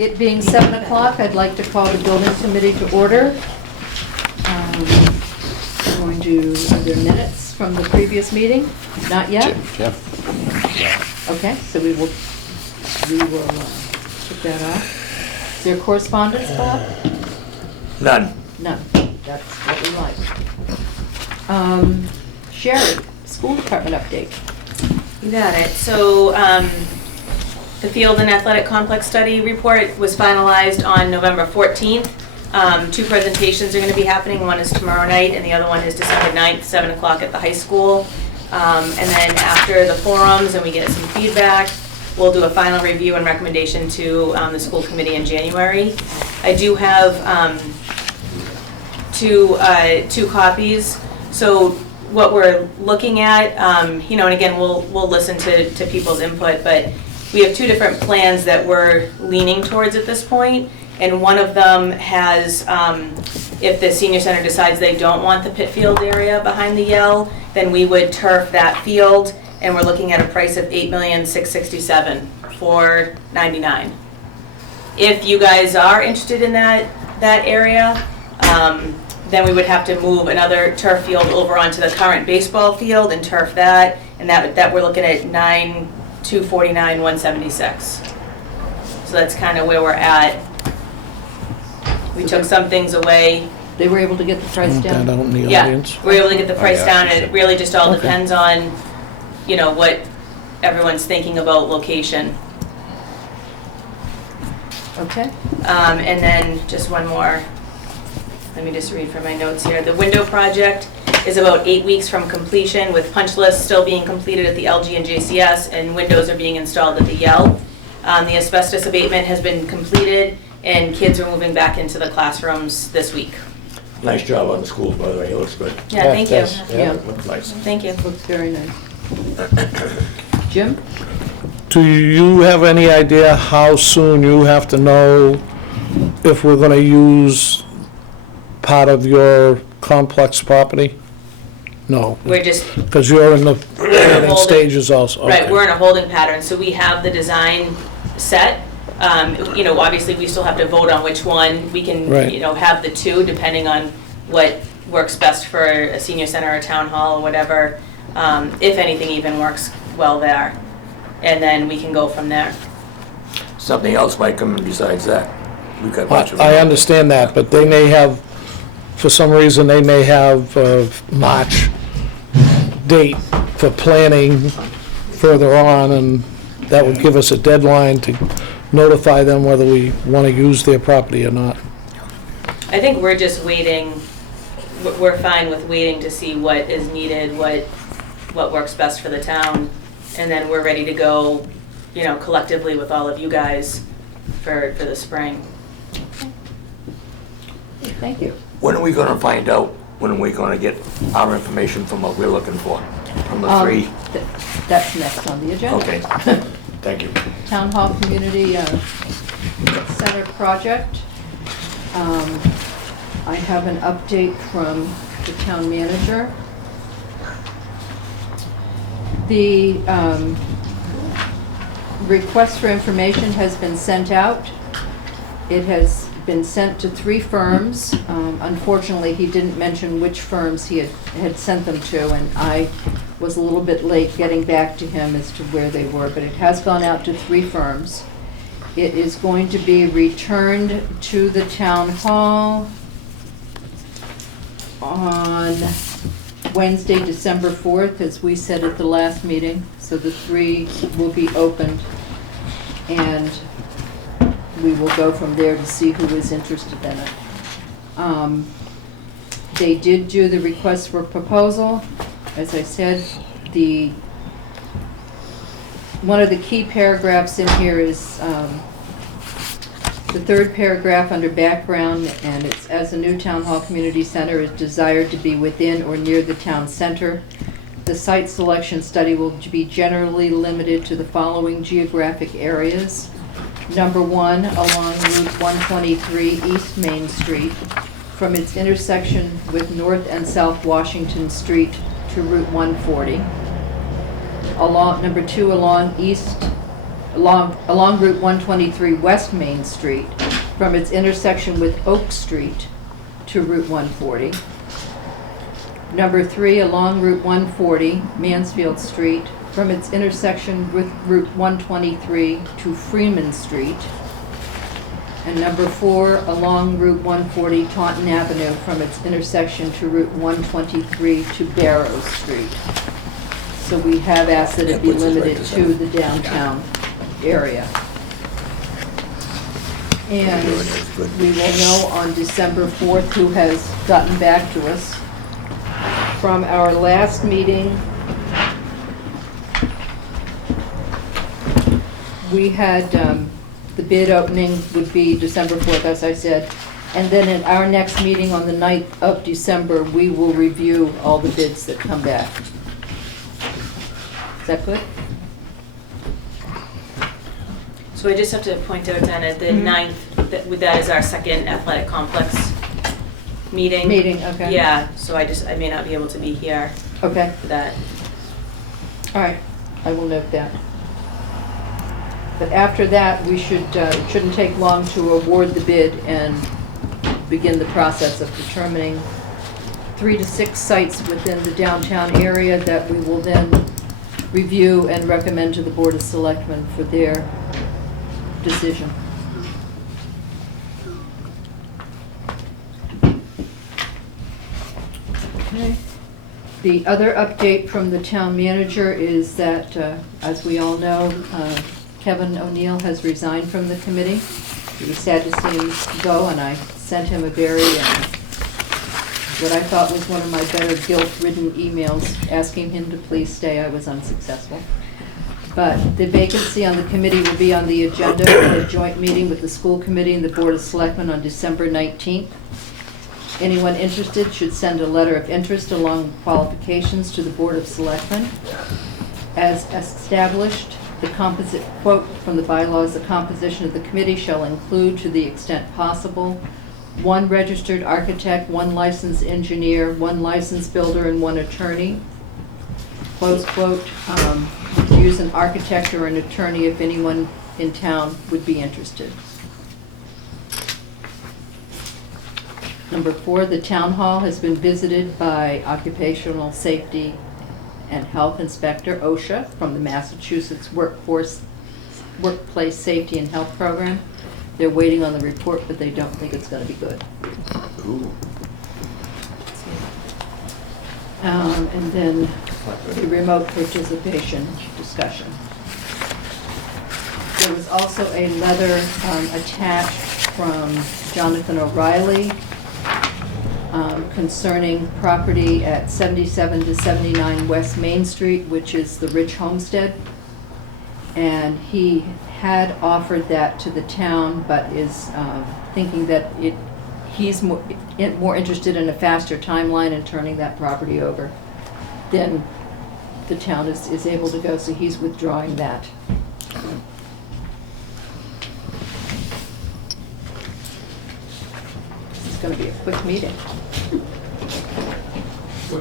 It being 7 o'clock, I'd like to call the building committee to order. I'm going to, are there minutes from the previous meeting? Not yet? Jim. Okay, so we will put that off. Is there correspondence, Bob? None. None. That's what we like. Sherry, school department update. You got it. So the field and athletic complex study report was finalized on November 14th. Two presentations are going to be happening. One is tomorrow night and the other one is December 9th, 7 o'clock at the high school. And then after the forums and we get some feedback, we'll do a final review and recommendation to the school committee in January. I do have two copies. So what we're looking at, and again, we'll listen to people's input, but we have two different plans that we're leaning towards at this point. And one of them has, if the senior center decides they don't want the pit field area behind the Yell, then we would turf that field, and we're looking at a price of $8,667,499. If you guys are interested in that area, then we would have to move another turf field over onto the current baseball field and turf that, and that we're looking at $9,249,176. So that's kind of where we're at. We took some things away. They were able to get the price down? That out in the Yeah, audience. we're able to get the price yeah, down, she and it said. really just all Okay. depends on, what everyone's thinking about location. Okay. And then just one more, let me just read from my notes here. The window project is about 8 weeks from completion, with punch lists still being completed at the LG and JCS, and windows are being installed at the Yell. The asbestos abatement has been completed, and kids are moving back into the classrooms this week. Nice job on the schools, by the way, it looks good. Yeah, thank you. thanks. Yeah. Looks nice. Thank you. Looks very nice. Jim? Do you have any idea how soon you have to know if we're gonna use part of your complex property? No, We're just, because you're in the planning holding. stages also. right, Okay. we're in a holding pattern, so we have the design set. Obviously, we still have to vote on which one. We can, Right. have the two, depending on what works best for a senior center or town hall or whatever, if anything even works well there. And then we can go from there. Something else might come in besides that. We've got a bunch of. I understand that, but they may have, for some reason, they may have a March date for planning further on, and that would give us a deadline to notify them whether we want to use their property or not. I think we're just waiting, we're fine with waiting to see what is needed, what works best for the town. And then we're ready to go, collectively with all of you guys for the spring. Thank you. When are we gonna find out, when are we gonna get our information from what we're looking for? From the three? That's next on the agenda. Okay, thank you. Town Hall Community Center project. I have an update from the town manager. The request for information has been sent out. It has been sent to 3 firms. Unfortunately, he didn't mention which firms he had sent them to, and I was a little bit late getting back to him as to where they were, but it has gone out to 3 firms. It is going to be returned to the town hall on Wednesday, December 4th, as we said at the last meeting. So the 3 will be opened, and we will go from there to see who is interested in it. They did do the request for proposal. As I said, one of the key paragraphs in here is the 3rd paragraph under background, and it's, as a new town hall community center is desired to be within or near the town center. The site selection study will be generally limited to the following geographic areas. Number 1, along Route 123 East Main Street, from its intersection with North and South Washington Street to Route 140. Number 2, along East along Route 123 West Main Street from its intersection with Oak Street to Route 140. Number 3, along Route 140 Mansfield Street from its intersection with Route 123 to Freeman Street. And number 4, along Route 140 Taunton Avenue from its intersection to Route 123 to Barrow Street. So we have asked that it be That puts us right limited to to the downtown area. And we will know on December 4th who has gotten back to us. From our last meeting, we had, the bid opening would be December 4th, as I said. And then at our next meeting on the 9th of December, we will review all the bids that come back. Is that good? So I just have to point out, Dana, the Mhm. 9th, that is our second athletic complex meeting. Meeting, okay. Yeah, so I may not be able to be here Okay, for that. all right, I will note that. But after that, we should, it shouldn't take long to award the bid and begin the process of determining 3 to 6 sites within the downtown area that we will then review and recommend to the Board of Selectmen for their decision. Okay. The other update from the town manager is that, as we all know, Kevin O'Neill has resigned from the committee. He was sad to see him go, and I sent him a very, what I thought was one of my better guilt-ridden emails asking him to please stay. I was unsuccessful. But the vacancy on the committee will be on the agenda for a joint meeting with the school committee and the Board of Selectmen on December 19th. Anyone interested should send a letter of interest along with qualifications to the Board of Selectmen. As established, the composite, quote from the bylaws, the composition of the committee shall include, to the extent possible, 1 registered architect, 1 licensed engineer, 1 licensed builder, and 1 attorney. Close quote. Use an architect or an attorney if anyone in town would be interested. Number 4, the town hall has been visited by Occupational Safety and Health Inspector, OSHA, from the Massachusetts Workplace Safety and Health Program. They're waiting on the report, but they don't think it's going to be good. Ooh. And then the remote participation discussion. There was also a letter attached from Jonathan O'Reilly concerning property at 77 to 79 West Main Street, which is the Rich Homestead. And he had offered that to the town, but is thinking that he's more interested in a faster timeline in turning that property over than the town is able to go, so he's withdrawing that. This is going to be a quick meeting.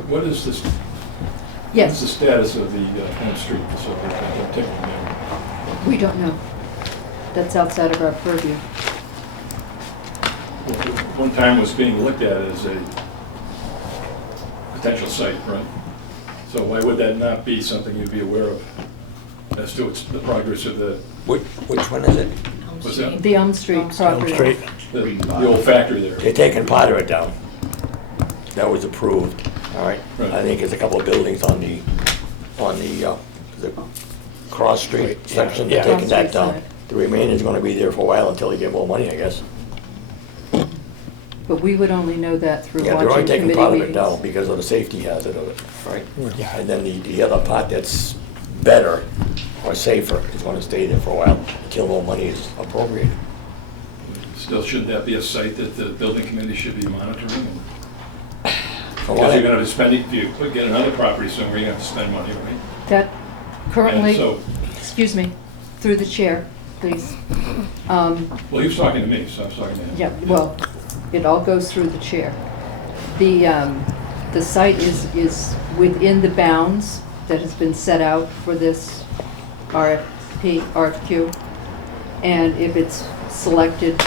What is this? What's the Yes, status of the Home Street facility? I'm taking that. we don't know. That's outside of our purview. Well, one time was being looked at as a potential site, right? So why would that not be something you'd be aware of as to the progress of Which one is it? what's that? The Elm Street Elm Street. property. Straight. The old factory there? They're taking part of it down. That was approved, all right? Right. I think there's a couple of buildings on the Cross Street Yeah. section, they're Yeah. taking that Cross Street down. side. The remainder is gonna be there for a while until they get more money, I guess. But we would only know that through Yeah, they're only watching taking committee part of it meetings. down because of the safety hazard of it, right? Yeah. And then the other part that's better or safer is gonna stay there for a while until more money is appropriated. Still, shouldn't that be a site that the building committee should be monitoring? For Because you're what? gonna be spending, if you get another property somewhere, you're gonna have to spend money, right? That currently, And so, excuse me, through the chair, please. well, he was talking to me, so I was talking to him. Yeah, well, it all goes through the chair. The site is within the bounds that has been set out for this RFQ. And if it's selected,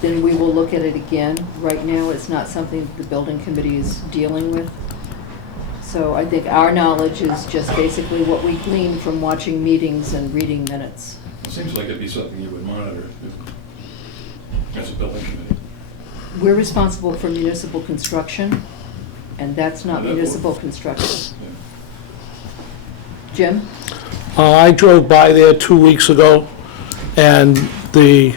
then we will look at it again. Right now, it's not something the building committee is dealing with. So I think our knowledge is just basically what we glean from watching meetings and reading minutes. It seems like it'd be something you would monitor as a building committee. We're responsible for municipal construction, and that's not That would- municipal construction. Yeah. Jim? I drove by there 2 weeks ago, and I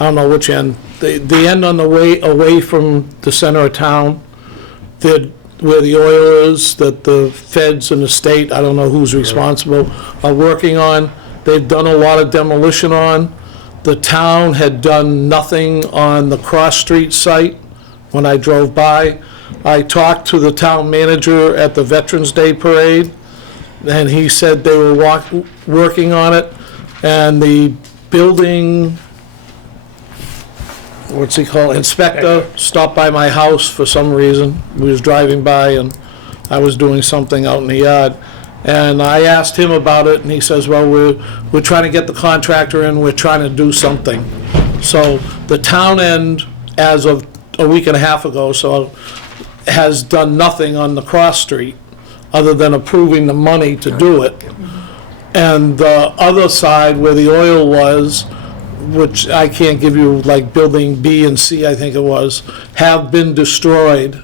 don't know which end, the end on the way away from the center of town, where the oil is, that the feds and the state, I don't know who's responsible, are working on. They've done a lot of demolition on. The town had done nothing on the Cross Street site when I drove by. I talked to the town manager at the Veterans Day Parade, and he said they were working on it, and the building, what's he called, inspector, stopped by my house for some reason. We was driving by, and I was doing something out in the yard, and I asked him about it, and he says, well, we're trying to get the contractor in, we're trying to do something. So the town end, as of a week and a half ago, so has done nothing on the Cross Street, other than approving the money to do it. And the other side where the oil was, which I can't give you, like building B and C, I think it was, have been destroyed.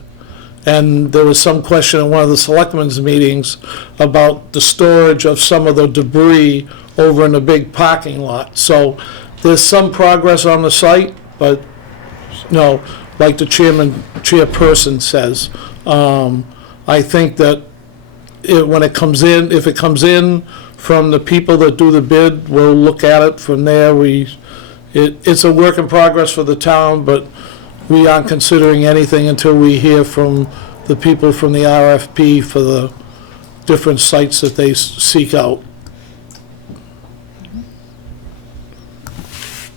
And there was some question in one of the selectmen's meetings about the storage of some of the debris over in the big parking lot. So there's some progress on the site, but, no, like the chairperson says, I think that when it comes in, if it comes in from the people that do the bid, we'll look at it from there. It's a work in progress for the town, but we aren't considering anything until we hear from the people from the RFP for the different sites that they seek out.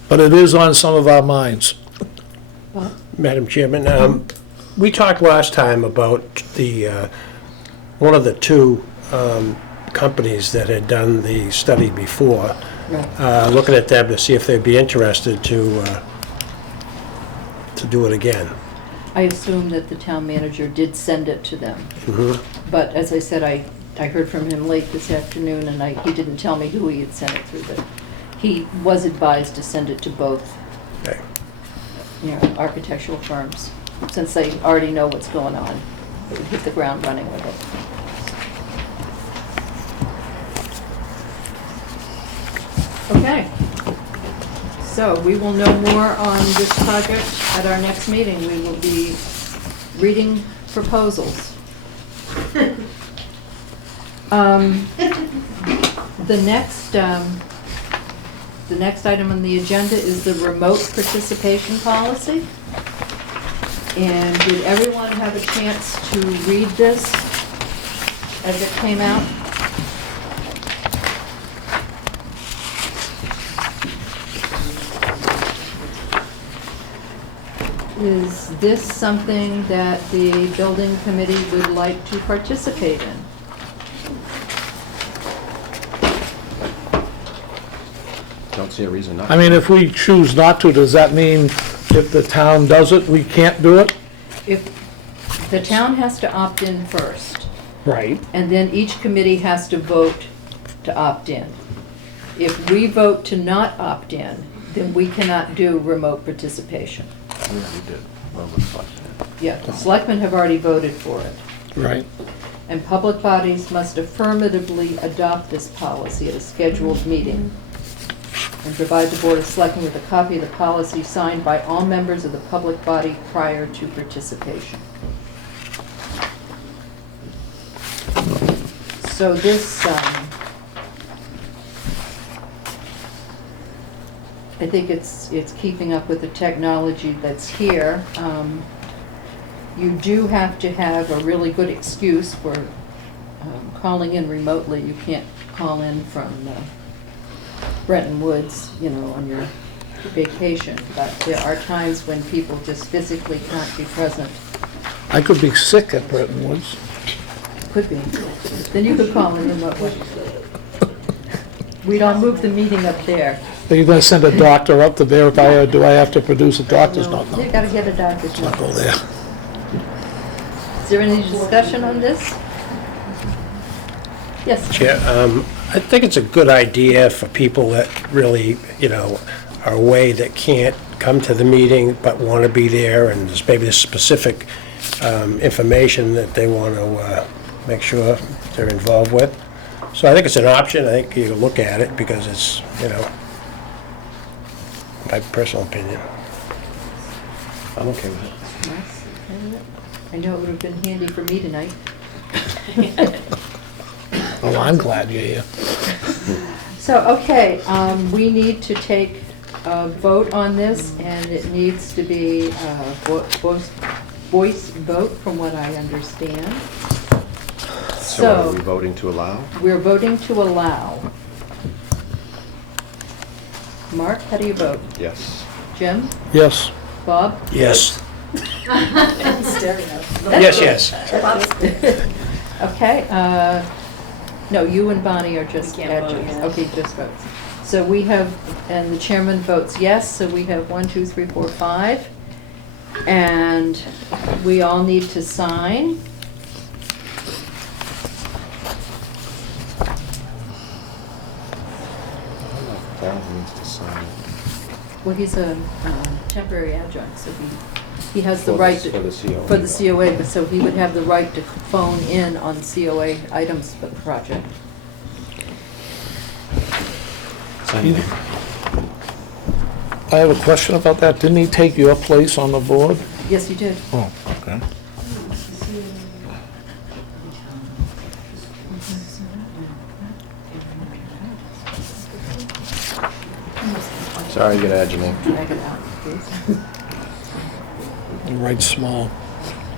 But it is on some of our minds. Madam Chairman, we talked last time about the, one of the two companies that had done the study before, Right. looking at them to see if they'd be interested to do it again. I assume that the town manager did send it to them. But as I said, I heard from him late this afternoon, and he didn't tell me who he had sent it through, but he was advised to send it to both, Okay. architectural firms, since they already know what's going on. They would hit the ground running with it. Okay. So we will know more on this project at our next meeting. We will be reading proposals. The next item on the agenda is the remote participation policy. And did everyone have a chance to read this as it came out? Is this something that the building committee would like to participate in? Don't see a reason not. I mean, if we choose not to, does that mean if the town does it, we can't do it? If, the town has to opt in first, Right. and then each committee has to vote to opt in. If we vote to not opt in, then we cannot do remote participation. Yeah, we did. Well, looks like it. Yeah, the selectmen have already voted for it. Right. And public bodies must affirmatively adopt this policy at a scheduled meeting and provide the Board of Selectmen with a copy of the policy signed by all members of the public body prior to participation. So this, I think it's keeping up with the technology that's here. You do have to have a really good excuse for calling in remotely. You can't call in from Bretton Woods, on your vacation. But there are times when people just physically can't be present. I could be sick at Bretton Woods. Could be. Then you could call in remotely. We don't move the meeting up there. Are you gonna send a doctor up to verify, or do I have to produce a doctor's note? No, You gotta get a doctor's not go note. there. Is there any discussion on this? Yes. Chair, I think it's a good idea for people that really, are away that can't come to the meeting but want to be there, and there's maybe specific information that they want to make sure they're involved with. So I think it's an option. I think you can look at it because it's, my personal opinion. I'm okay with it. I know it would have been handy for me tonight. Oh, I'm glad you're here. So, okay, we need to take a vote on this, and it needs to be a voice vote, from what I understand. So are we voting to allow? We're voting to allow. Mark, how do you vote? Yes. Jim? Yes. Bob? Yes. Yes. Okay, no, you and Bonnie are just We can't vote, adjuncts. yeah. Okay, just votes. So we have, and the chairman votes yes, so we have 1, 2, 3, 4, 5. And we all need to sign. That needs to sign. Well, he's a temporary adjunct, so he has the For right the- to... for the COA. For the COA, but so he would have the right to phone in on COA items for the project. I have a question about that. Didn't he take your place on the board? Yes, you did. Oh, okay. Sorry to get at you, man. Drag it out, please. Right small.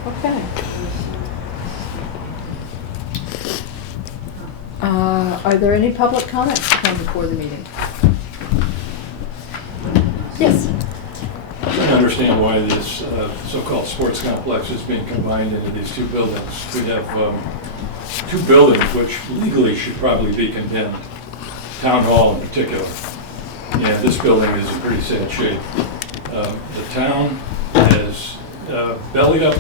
Okay. Are there any public comments to come before the meeting? Yes. I don't understand why this so-called sports complex is being combined into these two buildings. We have two buildings which legally should probably be condemned, Town Hall in particular. Yeah, this building is in pretty sad shape. The town has bellied up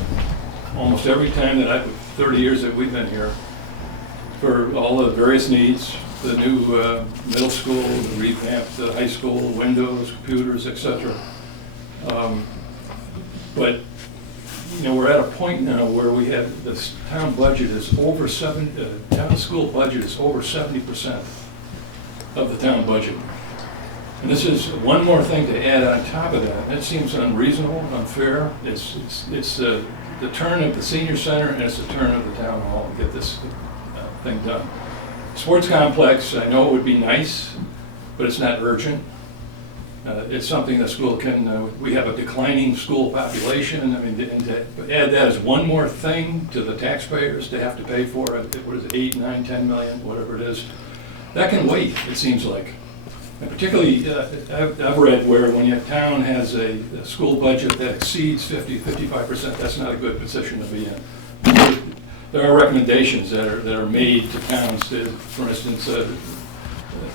almost every time that 30 years that we've been here, for all the various needs, the new middle school, the revamped high school, windows, computers, etc. But, we're at a point now where we have, this town budget is over town school budget is over 70% of the town budget. And this is one more thing to add on top of that. That seems unreasonable, unfair. It's the turn of the senior center, and it's the turn of the town hall to get this thing done. Sports complex, I know it would be nice, but it's not urgent. It's something the school can, we have a declining school population. I mean, and to add that as one more thing to the taxpayers to have to pay for, what is it, 8, 9, 10 million, whatever it is, that can wait, it seems like. And particularly, I've read where when your town has a school budget that exceeds 55%, that's not a good position to be in. There are recommendations that are made to towns to, for instance,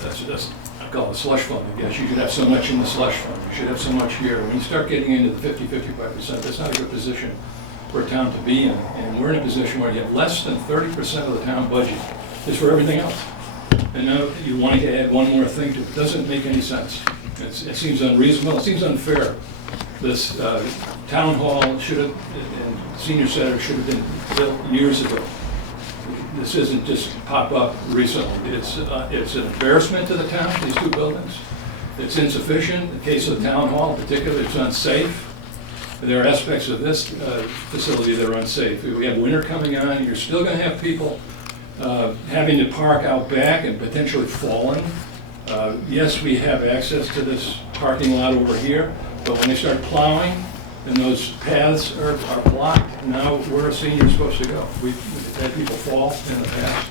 that's I call it a slush fund, I guess. You should have so much in the slush fund. You should have so much here. When you start getting into the 55%, that's not a good position for a town to be in. And we're in a position where you have less than 30% of the town budget is for everything else. And now you want to add one more thing to it. It doesn't make any sense. It seems unreasonable. It seems unfair. This town hall should have, and senior center should have been built years ago. This isn't just pop up recently. It's an embarrassment to the town, these two buildings. It's insufficient. In the case of the town hall in particular, it's unsafe. There are aspects of this facility that are unsafe. We have winter coming on, you're still going to have people having to park out back and potentially falling. Yes, we have access to this parking lot over here, but when they start plowing and those paths are blocked, now where are seniors supposed to go? We've had people fall in the past.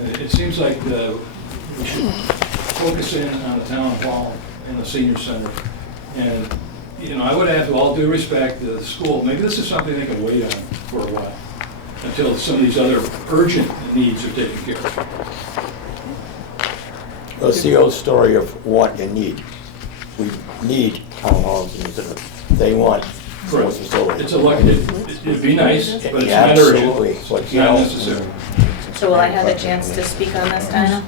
And it seems like we should focus in on the town hall and the senior center. And, I would add, with all due respect, the school, maybe this is something they can wait on for a while, until some of these other urgent needs are taken care of. Let's see the old story of want and need. We need town halls in the city. They want sports facilities. It's it'd be nice, but it's Yeah, not urgent. absolutely. But, It's you not know, necessary. So will I have a chance to speak on this, Dinah?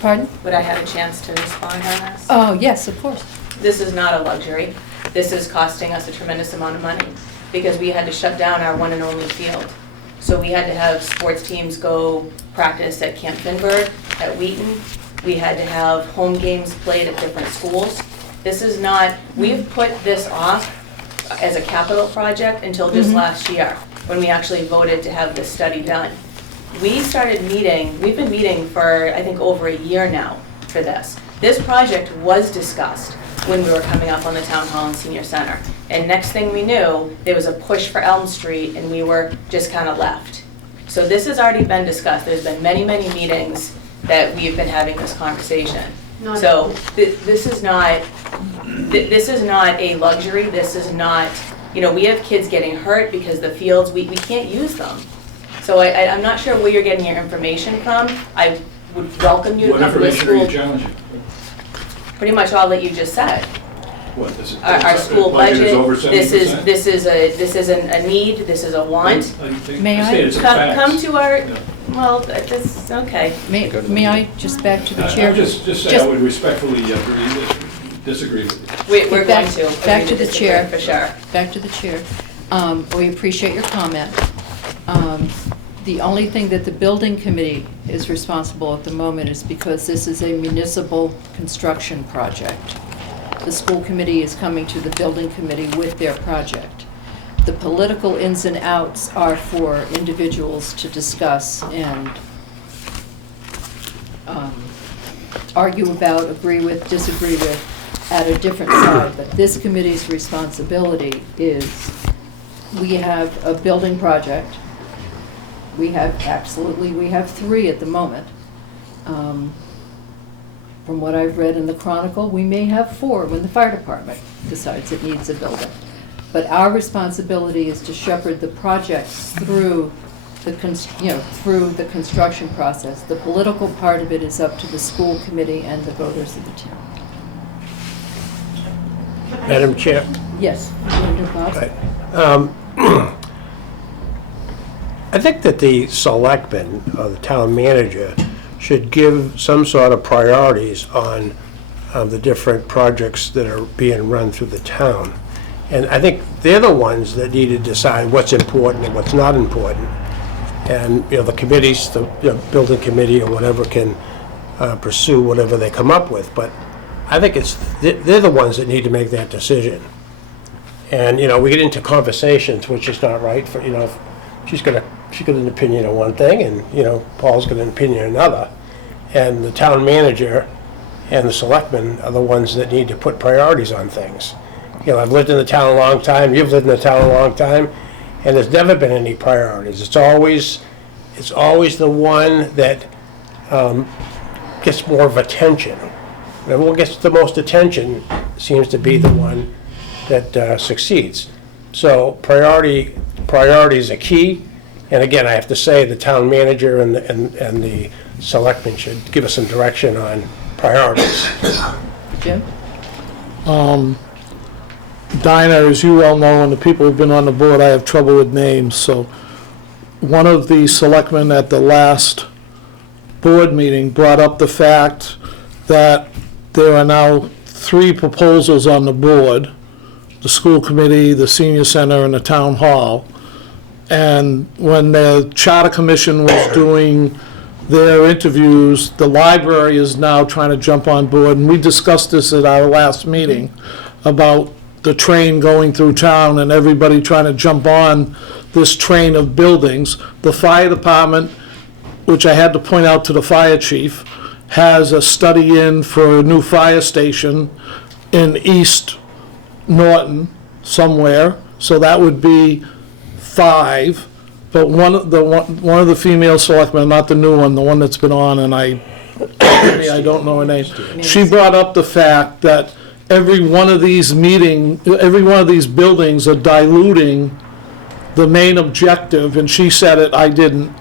Pardon? Would I have a chance to respond on this? Oh, yes, of course. This is not a luxury. This is costing us a tremendous amount of money because we had to shut down our one and only field. So we had to have sports teams go practice at Camp Finberg, at Wheaton. We had to have home games played at different schools. This is not, we've put this off as a capital project until just last year, when we actually voted to have this study done. We started meeting, we've been meeting for, I think, over a year now for this. This project was discussed when we were coming up on the Town Hall and Senior Center. And next thing we knew, there was a push for Elm Street and we were just kind of left. So this has already been discussed. There's been many, many meetings that we've been having this conversation. So this is not a luxury. This is not, you know, we have kids getting hurt because the fields, we can't use them. So I'm not sure where you're getting your information from. I would welcome you to What come to the information are you school. challenging? Pretty much all that you just said. What, this is- Our school budget is budget, over this 70%? this isn't a need, this is a want. May I? It's a Come fact. to our, Yeah. well, this, okay. May I just back to the chair? Just say I would respectfully disagree with you. We're Back- going to. back agree to the disagree, chair. For sure. Back to the chair. We appreciate your comment. The only thing that the building committee is responsible at the moment is because this is a municipal construction project. The school committee is coming to the building committee with their project. The political ins and outs are for individuals to discuss and argue about, agree with, disagree with at a different side. But this committee's responsibility is, we have a building project. We have three at the moment. From what I've read in the Chronicle, we may have 4 when the fire department decides it needs a building. But our responsibility is to shepherd the projects through through the construction process. The political part of it is up to the school committee and the voters of the town. Madam Chair? Yes. You want to do Bob? Right. I think that the selectman, or the town manager, should give some sort of priorities on the different projects that are being run through the town. And I think they're the ones that need to decide what's important and what's not important. And, you know, the committees, the building committee or whatever can pursue whatever they come up with. But I think they're the ones that need to make that decision. And, you know, we get into conversations, which is not right for, you know, she's got an opinion on one thing and, you know, Paul's got an opinion on another. And the town manager and the selectmen are the ones that need to put priorities on things. You know, I've lived in the town a long time, you've lived in the town a long time, and there's never been any priorities. It's always the one that gets more of attention. And what gets the most attention seems to be the one that succeeds. So priorities are key. And again, I have to say, the town manager and the selectmen should give us some direction on priorities. Jim? Dinah, as you well know, and the people who've been on the board, I have trouble with names, so one of the selectmen at the last board meeting brought up the fact that there are now 3 proposals on the board, the school committee, the senior center, and the town hall. And when the charter commission was doing their interviews, the library is now trying to jump on board, and we discussed this at our last meeting about the train going through town and everybody trying to jump on this train of buildings. The fire department, which I had to point out to the fire chief, has a study in for a new fire station in East Norton somewhere, so that would be 5. But one of the female selectmen, not the new one, the one that's been on, and I don't know her name, she brought up the fact that every one of these buildings are diluting the main objective, and she said it, I didn't,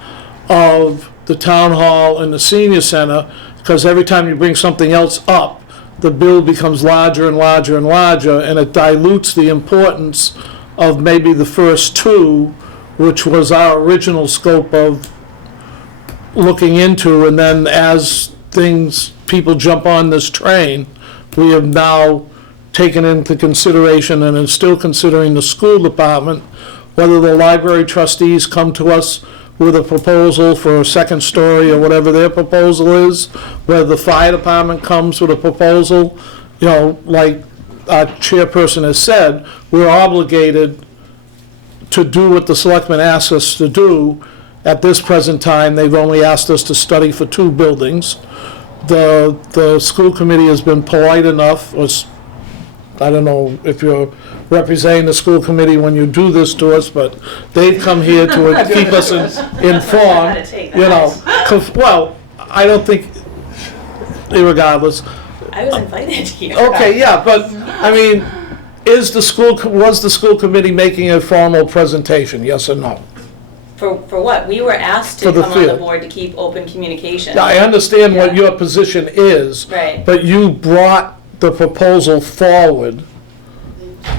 of the town hall and the senior center, because every time you bring something else up, the bill becomes larger and larger and larger, and it dilutes the importance of maybe the first two, which was our original scope of looking into, and then as people jump on this train, we have now taken into consideration and are still considering the school department, whether the library trustees come to us with a proposal for a second story or whatever their proposal is, whether the fire department comes with a proposal, like our chairperson has said, we're obligated to do what the selectmen asked us to do. At this present time, they've only asked us to study for 2 buildings. The school committee has been polite enough, I don't know if you're representing the school committee when you do this to us, but they've come here to keep us informed, well, I don't think, irregardless. I was invited here. Okay, yeah, but, I mean, was the school committee making a formal presentation, yes or no? For what? We were asked to For the come on the field. board to keep open communication. I understand what Yeah. your position is. Right. But you brought the proposal forward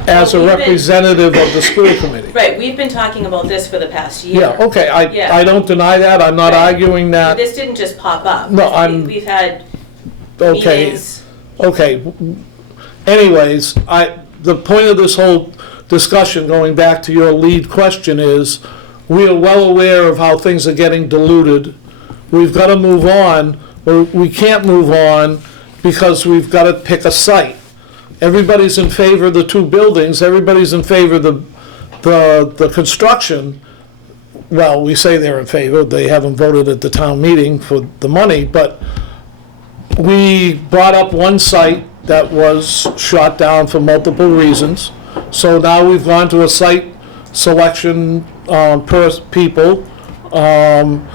as a Well, we've been- representative of the school committee. Right, we've been talking about this for the past year. Yeah, okay, Yeah. I don't deny that, I'm not Right. arguing that. This didn't just pop up. No, I'm- We've had Okay, meetings. okay. Anyways, the point of this whole discussion, going back to your lead question, is we are well aware of how things are getting diluted. We've got to move on, or we can't move on because we've got to pick a site. Everybody's in favor of the 2 buildings, everybody's in favor of the construction. Well, we say they're in favor, they haven't voted at the town meeting for the money, but we brought up one site that was shot down for multiple reasons. So now we've gone to a site selection per people, and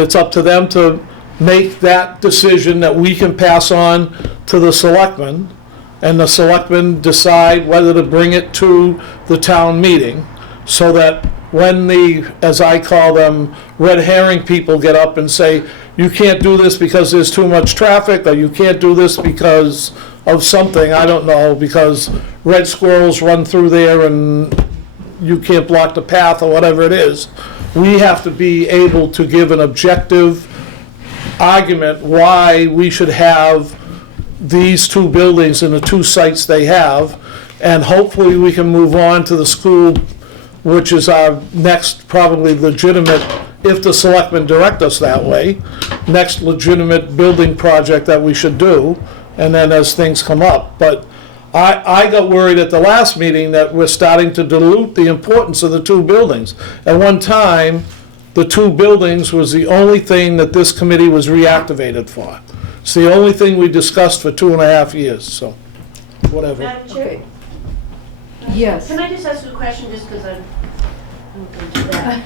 it's up to them to make that decision that we can pass on to the selectmen, and the selectmen decide whether to bring it to the town meeting, so that when as I call them, red herring people get up and say, you can't do this because there's too much traffic, or you can't do this because of something, I don't know, because red squirrels run through there and you can't block the path or whatever it is. We have to be able to give an objective argument why we should have these 2 buildings and the 2 sites they have, and hopefully we can move on to the school, which is our next probably legitimate, if the selectmen direct us that way, next legitimate building project that we should do, and then as things come up. But I got worried at the last meeting that we're starting to dilute the importance of the 2 buildings. At one time, the 2 buildings was the only thing that this committee was reactivated for. It's the only thing we discussed for 2.5 years, so, whatever. Madam Chair, Okay. Yes. can I just ask a question, just because I'm open to that?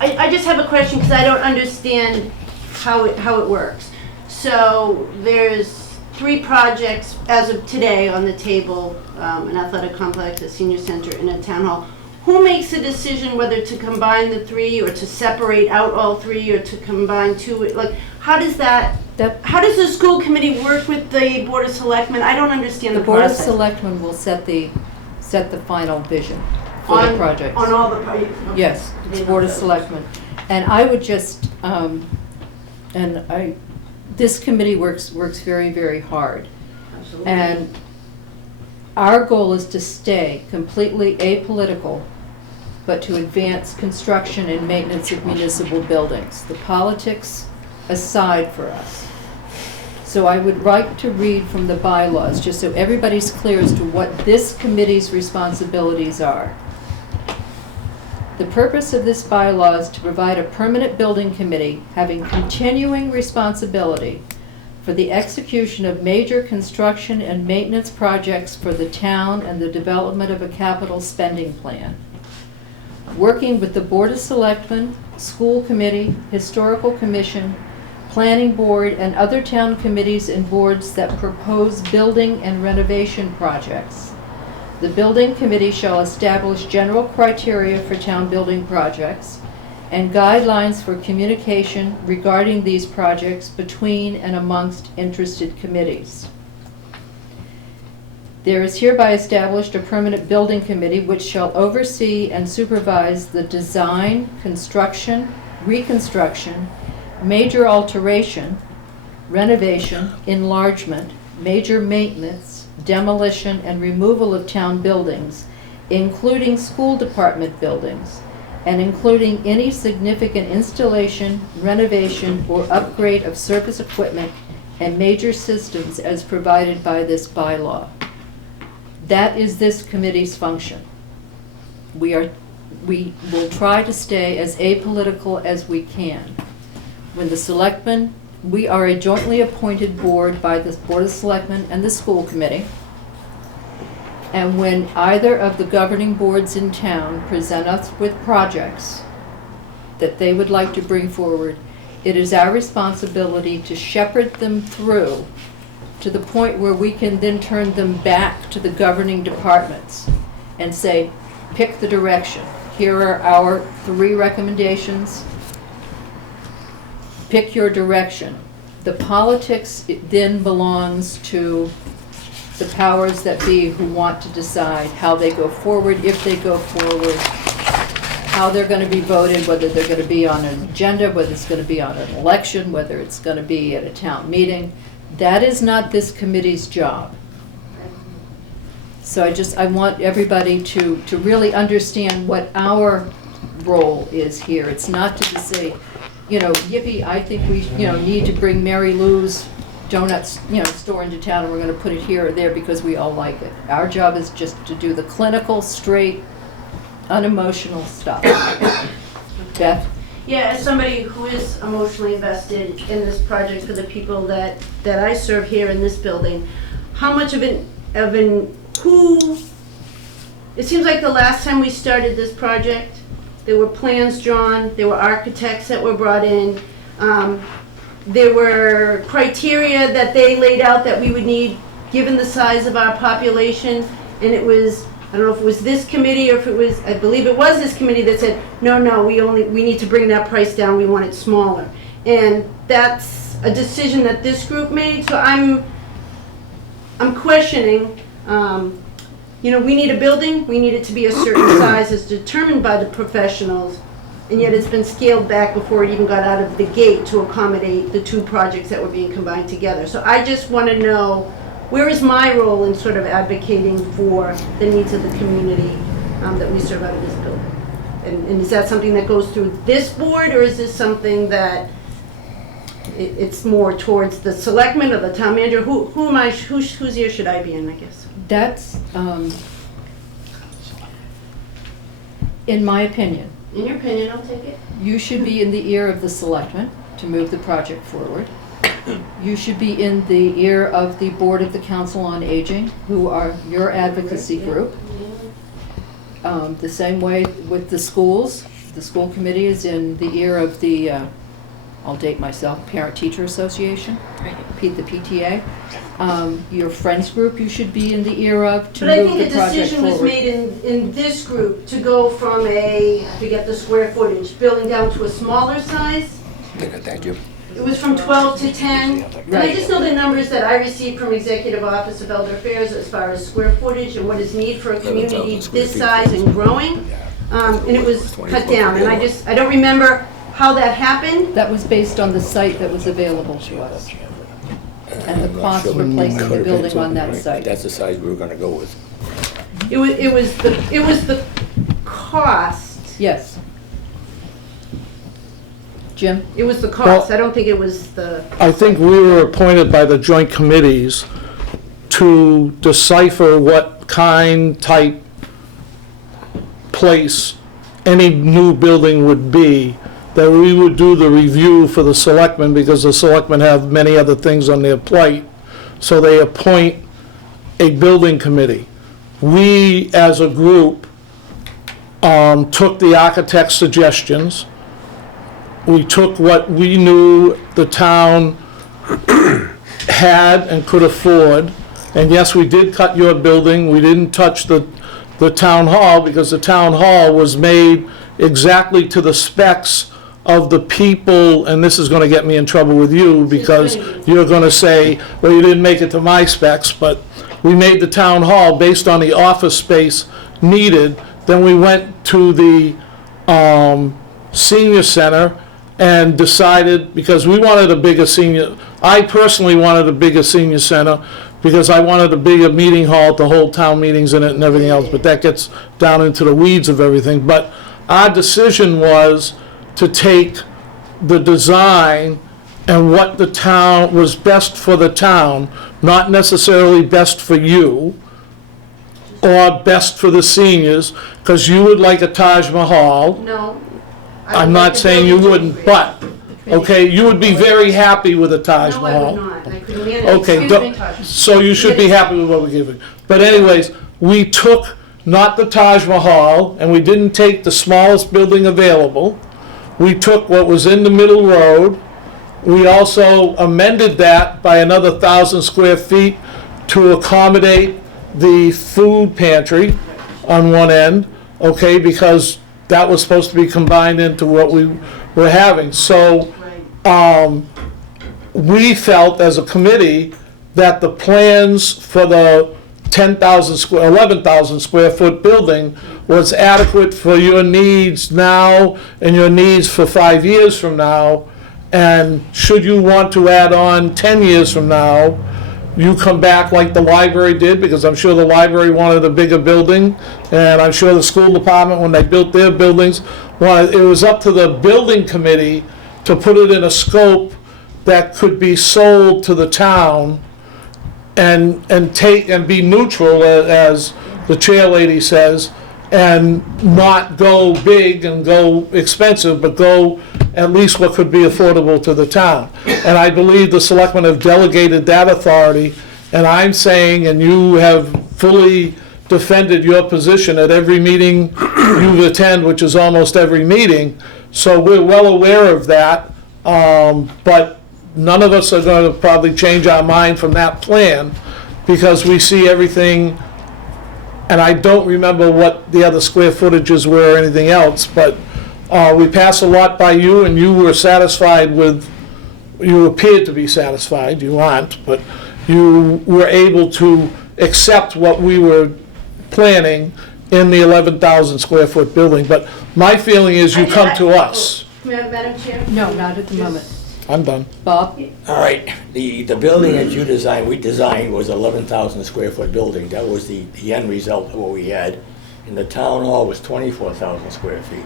I just have a question, because I don't understand how it works. So there's 3 projects as of today on the table, an athletic complex, a senior center, and a town hall. Who makes a decision whether to combine the 3, or to separate out all 3, or to combine 2? Like, how does how does the school committee work with the Board of Selectmen? I don't understand The the Board of process. Selectmen will set the final vision for the project. On all the projects? Yes, it's Board of Selectmen. And I would just, this committee works very, very hard. Absolutely. And our goal is to stay completely apolitical, but to advance construction and maintenance of municipal buildings. The politics aside for us. So I would like to read from the bylaws, just so everybody's clear as to what this committee's responsibilities are. The purpose of this bylaw is to provide a permanent building committee having continuing responsibility for the execution of major construction and maintenance projects for the town and the development of a capital spending plan. Working with the Board of Selectmen, School Committee, Historical Commission, Planning Board, and other town committees and boards that propose building and renovation projects. The Building Committee shall establish general criteria for town building projects, and guidelines for communication regarding these projects between and amongst interested committees. There is hereby established a permanent building committee which shall oversee and supervise the design, construction, reconstruction, major alteration, renovation, enlargement, major maintenance, demolition, and removal of town buildings, including school department buildings, and including any significant installation, renovation, or upgrade of surface equipment and major systems as provided by this bylaw. That is this committee's function. We will try to stay as apolitical as we can. When the selectmen, we are a jointly appointed board by the Board of Selectmen and the school committee. And when either of the governing boards in town present us with projects that they would like to bring forward, it is our responsibility to shepherd them through to the point where we can then turn them back to the governing departments and say, pick the direction. Here are our 3 recommendations. Pick your direction. The politics then belongs to the powers that be who want to decide how they go forward, if they go forward, how they're going to be voted, whether they're going to be on an agenda, whether it's going to be on an election, whether it's going to be at a town meeting. That is not this committee's job. So I want everybody to really understand what our role is here. It's not to say, yippee, I think we, need to bring Mary Lou's donuts, store into town, and we're gonna put it here or there because we all like it. Our job is just to do the clinical, straight, unemotional stuff. Beth? Yeah, as somebody who is emotionally invested in this project for the people that I serve here in this building, how much of it seems like the last time we started this project, there were plans drawn, there were architects that were brought in, there were criteria that they laid out that we would need given the size of our population, and it was, I don't know if it was this committee or if it was, I believe it was this committee that said, no, we need to bring that price down, we want it smaller. And that's a decision that this group made, so I'm questioning, we need a building, we need it to be a certain size as determined by the professionals, and yet it's been scaled back before it even got out of the gate to accommodate the 2 projects that were being combined together. So I just want to know, where is my role in sort of advocating for the needs of the community that we serve out of this building? And is that something that goes through this board, or is this something that it's more towards the selectmen or the town manager? Whose ear should I be in, I guess? That's, in my opinion, In your opinion, I'll take it. you should be in the ear of the selectmen to move the project forward. You should be in the ear of the Board of the Council on Aging, who are your advocacy group. The same way with the schools. The school committee is in the ear of the, I'll date myself, Parent-Teacher Association, the PTA. Your friends group you should be in the ear of to But I move think the a project decision was forward. made in this group to go from I forget the square footage, building down to a smaller size. Thank you. It was from 12 to 10. And I Right. just know the numbers that I received from Executive Office of Elder Affairs as far as square footage and what is needed for a community 11,000 square this feet. size and growing. And it was cut down, and I don't remember how that happened. That was based on the site that was available to us. And the I'm not cost sure. for placing the Could have been building on that something, site. That's the size we were gonna go with. It was the cost. Yes. Jim? It was the cost. Well- I don't think it was the. I think we were appointed by the joint committees to decipher what kind, type, place any new building would be, that we would do the review for the selectmen, because the selectmen have many other things on their plate, so they appoint a building committee. We, as a group, took the architect's suggestions. We took what we knew the town had and could afford. And yes, we did cut your building. We didn't touch the town hall, because the town hall was made exactly to the specs of the people, and this is gonna get me in trouble with you, because you're gonna say, well, you didn't make it to my specs, but we made the town hall based on the office space needed. Then we went to the senior center and decided, because we wanted a bigger senior, I personally wanted a bigger senior center, because I wanted a bigger meeting hall to hold town meetings in it and everything else, but that gets down into the weeds of everything. But our decision was to take the design and what the town, was best for the town, not necessarily best for you, or best for the seniors, because you would like a Taj Mahal. No. I'm not saying you wouldn't, but, okay, you would be very happy with a Taj No, I Mahal. would not. I couldn't manage. Okay, Excuse me. so you should be happy with what we gave you. But anyways, we took not the Taj Mahal, and we didn't take the smallest building available. We took what was in the middle road. We also amended that by another 1,000 square feet to accommodate the food pantry on one end, okay, because that was supposed to be combined into what we were having. So, we felt as a committee that the plans for the 11,000 square foot building was adequate for your needs now and your needs for 5 years from now. And should you want to add on 10 years from now, you come back like the library did, because I'm sure the library wanted a bigger building, and I'm sure the school department, when they built their buildings, wanted, it was up to the building committee to put it in a scope that could be sold to the town and take, and be neutral, as the chair lady says, and not go big and go expensive, but go at least what could be affordable to the town. And I believe the selectmen have delegated that authority, and I'm saying, and you have fully defended your position at every meeting you attend, which is almost every meeting, so we're well aware of that, but none of us are gonna probably change our mind from that plan, because we see everything. And I don't remember what the other square footages were or anything else, but we passed a lot by you, and you were satisfied with, you appeared to be satisfied, you aren't, but you were able to accept what we were planning in the 11,000 square foot building. But my feeling is you come to us. Madam Chair? No, not at the moment. I'm done. Bob? All right, the building that you designed, we designed was 11,000 square foot building. That was the end result of what we had. And the town hall was 24,000 square feet.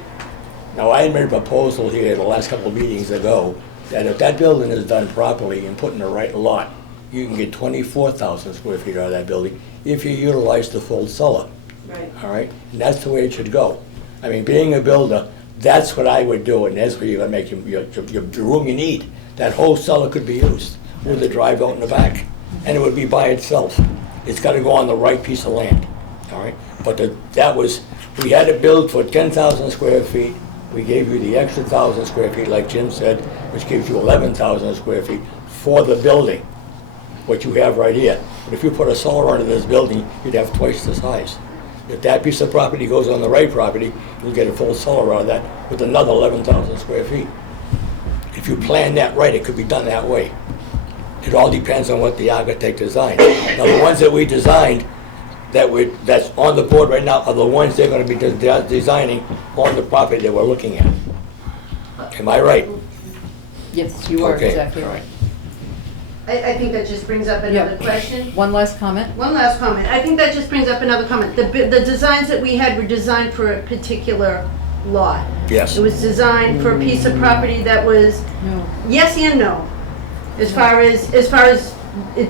Now, I had made a proposal here the last couple of meetings ago, that if that building is done properly and put in the right lot, you can get 24,000 square feet out of that building if you utilize the full cellar. Right. All right, and that's the way it should go. I mean, being a builder, that's what I would do, and that's where you're gonna make your room you need. That whole cellar could be used with a drive out in the back, and it would be by itself. It's gotta go on the right piece of land, all right? But that was, we had it built for 10,000 square feet. We gave you the extra 1,000 square feet, like Jim said, which gives you 11,000 square feet for the building, what you have right here. But if you put a solar under this building, you'd have twice the size. If that piece of property goes on the right property, you'll get a full solar out of that with another 11,000 square feet. If you plan that right, it could be done that way. It all depends on what the architect designed. Now, the ones that we designed, that's on the board right now, are the ones they're gonna be designing on the property that we're looking at. Am I right? Yes, you are Okay, exactly all right. I think that just brings up another question. One last comment? One last comment. I think that just brings up another comment. The designs that we had were designed for a particular lot. Yes. It was designed for a piece of property that was No. yes and no. As far as it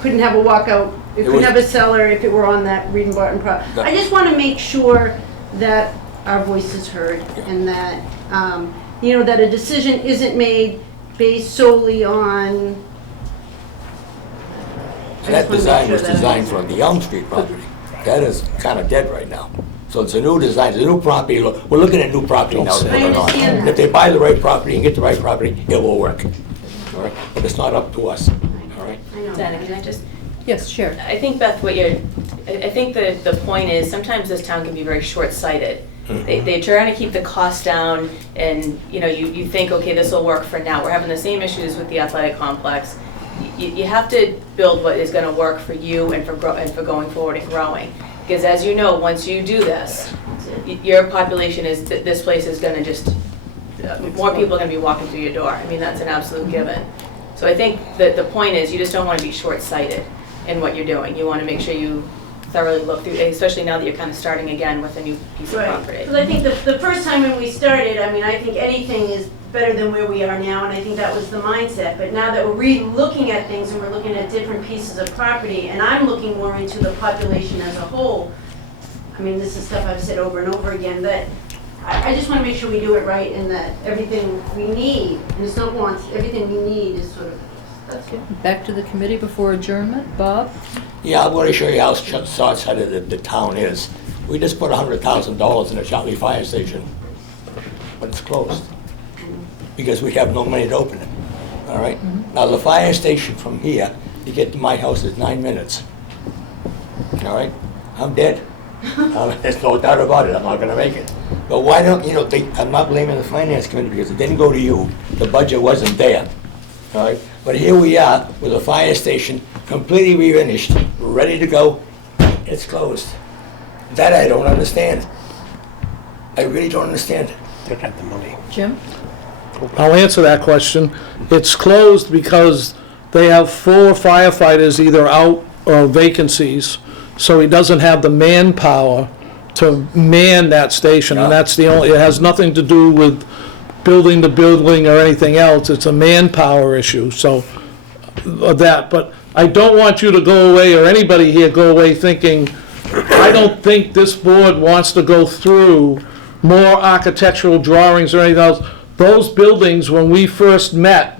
couldn't have a walkout, it couldn't was- have a cellar if it were on that Reed and Barton property. That- I just want to make sure that our voice is heard and that, that a decision isn't made based solely on. And that design was designed for the Elm Street property. That is kind of dead right now. So it's a new design, it's a new property. We're looking at new property now. I understand And if they buy the right property and get the right property, it will work. All right? But it's not up to us. All right? I know. Dana, can I just, Yes, sure. I think, Beth, I think the point is, sometimes this town can be very short-sighted. They're trying to keep the cost down, and, you know, you think, okay, this will work for now. We're having the same issues with the athletic complex. You have to build what is gonna work for you and for going forward and growing. Because as you know, once you do this, your population is, this place is gonna just, more people are gonna be walking through your door. I mean, that's an absolute given. So I think that the point is, you just don't wanna be short-sighted in what you're doing. You wanna make sure you thoroughly look through, especially now that you're kind of starting again with a new piece of Right. property. Because I think the first time when we started, I mean, I think anything is better than where we are now, and I think that was the mindset. But now that we're re-looking at things and we're looking at different pieces of property, and I'm looking more into the population as a whole, I mean, this is stuff I've said over and over again, that I just want to make sure we do it right and that everything we need, and it's not wants, everything we need is sort of, that's good. Back to the committee before adjournment. Bob? Yeah, I'm gonna show you how short-sighted the town is. We just put $100,000 in the Charlie Fire Station, but it's closed, because we have no money to open it, all right? Now, the fire station from here, to get to my house is 9 minutes, all right? I'm dead. There's no doubt about it, I'm not gonna make it. But why don't, you know, I'm not blaming the finance committee, because it didn't go to you, the budget wasn't there, all right? But here we are with a fire station completely re-finished, ready to go, it's closed. That I don't understand. I really don't understand. Don't have the money. Jim? I'll answer that question. It's closed because they have 4 firefighters either out or vacancies, so he doesn't have the manpower to man that station, and that's the only, it has nothing to do with building the building or anything else. It's a manpower issue, so that, but I don't want you to go away, or anybody here go away thinking, I don't think this board wants to go through more architectural drawings or anything else. Those buildings, when we first met,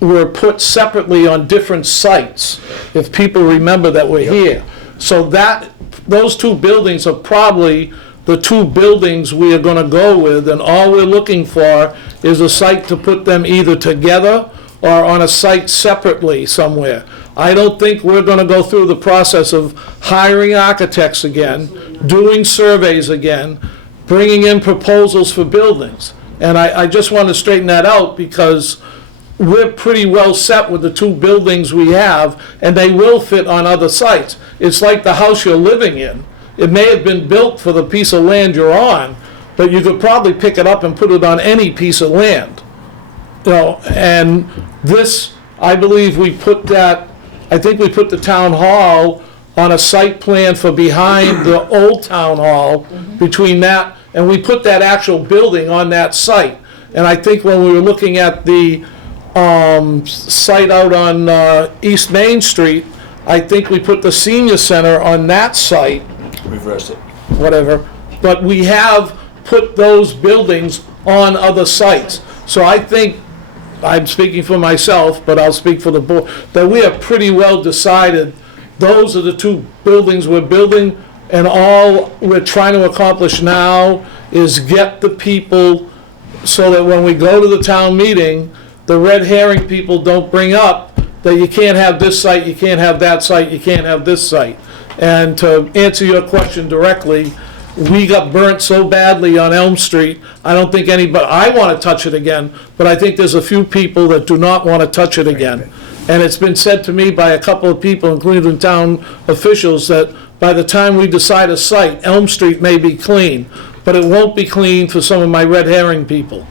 were put separately on different sites, if people remember that were here. So that, those 2 buildings are probably the 2 buildings we are gonna go with, and all we're looking for is a site to put them either together or on a site separately somewhere. I don't think we're gonna go through the process of hiring architects again, doing surveys again, bringing in proposals for buildings. And I just want to straighten that out, because we're pretty well set with the 2 buildings we have, and they will fit on other sites. It's like the house you're living in. It may have been built for the piece of land you're on, but you could probably pick it up and put it on any piece of land. You know, and this, I believe we put that, I think we put the town hall on a site plan for behind the old town hall, between that, and we put that actual building on that site. And I think when we were looking at the site out on East Main Street, I think we put the senior center on that site, Reverse it. whatever, but we have put those buildings on other sites. So I think, I'm speaking for myself, but I'll speak for the board, that we have pretty well decided those are the 2 buildings we're building, and all we're trying to accomplish now is get the people, so that when we go to the town meeting, the red herring people don't bring up that you can't have this site, you can't have that site, you can't have this site. And to answer your question directly, we got burnt so badly on Elm Street, I don't think anybody, I want to touch it again, but I think there's a few people that do not want to touch it again. And it's been said to me by a couple of people, including town officials, that by the time we decide a site, Elm Street may be clean, but it won't be clean for some of my red herring people.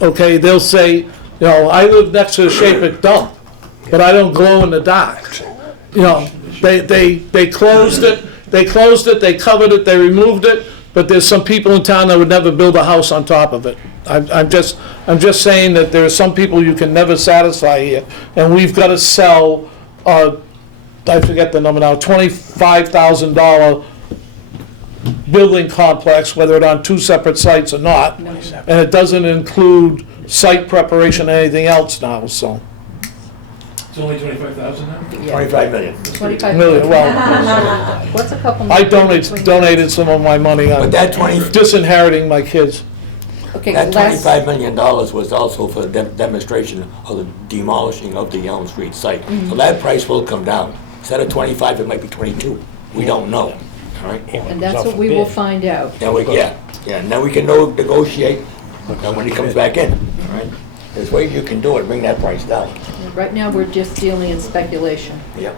Okay, they'll say, you know, I live next to the Shapik dump, but I don't glow in the dark. You know, they closed it, they covered it, they removed it, but there's some people in town that would never build a house on top of it. I'm just saying that there are some people you can never satisfy here, and we've got to sell, I forget the number now, $25,000 building complex, whether it's on 2 separate sites or not, and it doesn't include site preparation or anything else now, so. It's only 25,000 now? 25 million. 25 Million, well, What's a couple? I donated some of my money But on that disinheriting my kids. Okay, that last, $25 million was also for the demonstration of the demolishing of the Elm Street site. So that price will come down. Instead of 25, it might be 22. We don't know, right? And that's what we will find out. Now now we can negotiate when he comes back in, all right? There's ways you can do it, bring that price down. Right now, we're just dealing in speculation. Yep.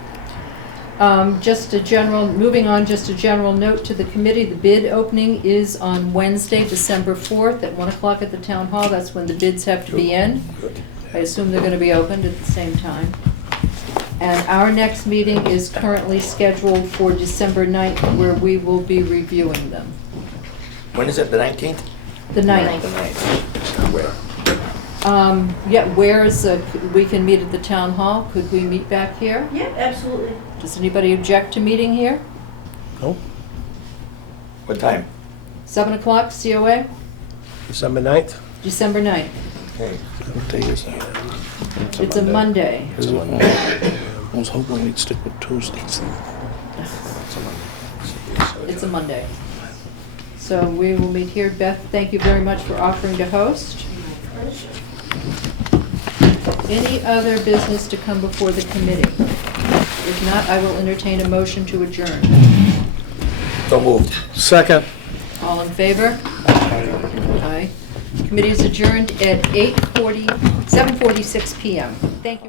Moving on, just a general note to the committee, the bid opening is on Wednesday, December 4th at 1 o'clock at the town hall. That's when the bids have to be in. Good. I assume they're gonna be opened at the same time. And our next meeting is currently scheduled for December 9th, where we will be reviewing them. When is it, the 19th? The 9th. The 9th. Where? We can meet at the town hall. Could we meet back here? Yeah, absolutely. Does anybody object to meeting here? What time? 7 o'clock, COA, December 9th? December 9th. Okay. What day is that? It's a Monday. It's a Monday. I was hoping we'd stick with Tuesdays. It's a Monday. So we will meet here. Beth, thank you very much for offering to host. Any other business to come before the committee? If not, I will entertain a motion to adjourn. So moved. Second. All in favor? Aye. Committee is adjourned at 7:46 PM. Thank you.